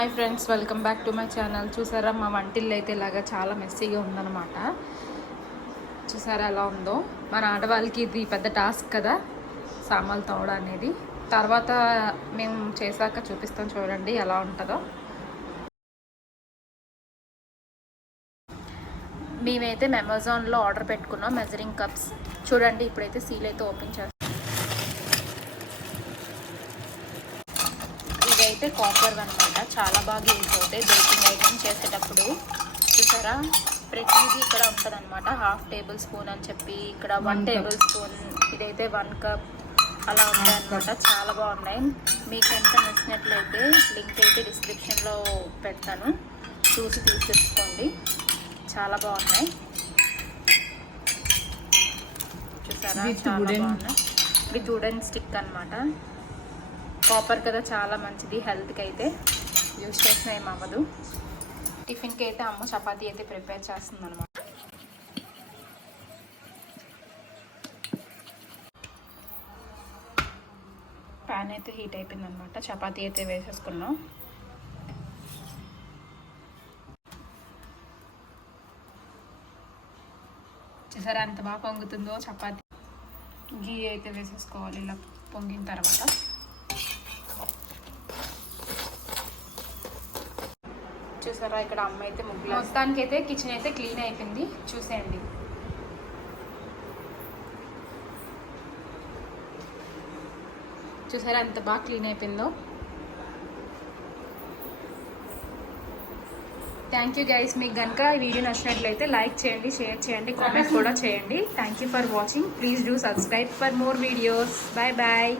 Hi friends, welcome back to my channel. చూసారా మా వంటిల్లు అయితే ఇలాగా చాలా మెస్సీగా ఉందన్నమాట. చూసారా ఎలా ఉందో. మన ఆడవాళ్ళకి ఇది పెద్ద టాస్క్ కదా, సామాన్లు తోవడం అనేది. తర్వాత మేము చేశాక చూపిస్తాం, చూడండి ఎలా ఉంటుందో. మేమైతే అమెజాన్లో ఆర్డర్ పెట్టుకున్నాం మెజరింగ్ కప్స్. చూడండి ఇప్పుడైతే సీల్ అయితే ఓపెన్ చేస్తాం. ఇదైతే కాపర్ అనమాట, చాలా బాగా యూజ్ అవుతాయి బేకింగ్ ఐటమ్ చేసేటప్పుడు. చూసారా ప్రతిదీ ఇక్కడ ఉంటుంది అనమాట. 1/2 టేబుల్ స్పూన్ అని చెప్పి, ఇక్కడ 1 టేబుల్ స్పూన్, ఇదైతే 1 కప్ అలా ఉంటాయి అనమాట. చాలా బాగున్నాయి. మీకు ఎంత నచ్చినట్లయితే లింక్ అయితే డిస్క్రిప్షన్లో పెడతాను, చూసి తీసుకోండి. చాలా బాగున్నాయి. చూసారా చాలా బాగున్నాయి. ఇది వుడెన్ స్టిక్ అనమాట. కాపర్ కదా, చాలా మంచిది హెల్త్కి. అయితే యూజ్ చేసిన ఏం అవ్వదు. టిఫిన్కి అయితే అమ్మ చపాతీ అయితే ప్రిపేర్ చేస్తుంది అనమాట. ప్యాన్ అయితే హీట్ అయిపోయింది అనమాట. చపాతీ అయితే వేసేసుకున్నాం. చూసారా ఎంత బాగా పొంగుతుందో చపాతీ. గీ అయితే వేసేసుకోవాలి ఇలా పొంగిన తర్వాత. చూసారా ఇక్కడ అమ్మ అయితే ముగ్గులు. మొత్తానికి అయితే కిచెన్ అయితే క్లీన్ అయిపోయింది, చూసేయండి. చూసారా ఎంత బాగా క్లీన్ అయిపోయిందో. Thank you guys. మీకు కనుక ఈ వీడియో నచ్చినట్లయితే లైక్ చేయండి, షేర్ చేయండి, కామెంట్ కూడా చేయండి. Thank you for watching. Please do subscribe for more videos. Bye bye.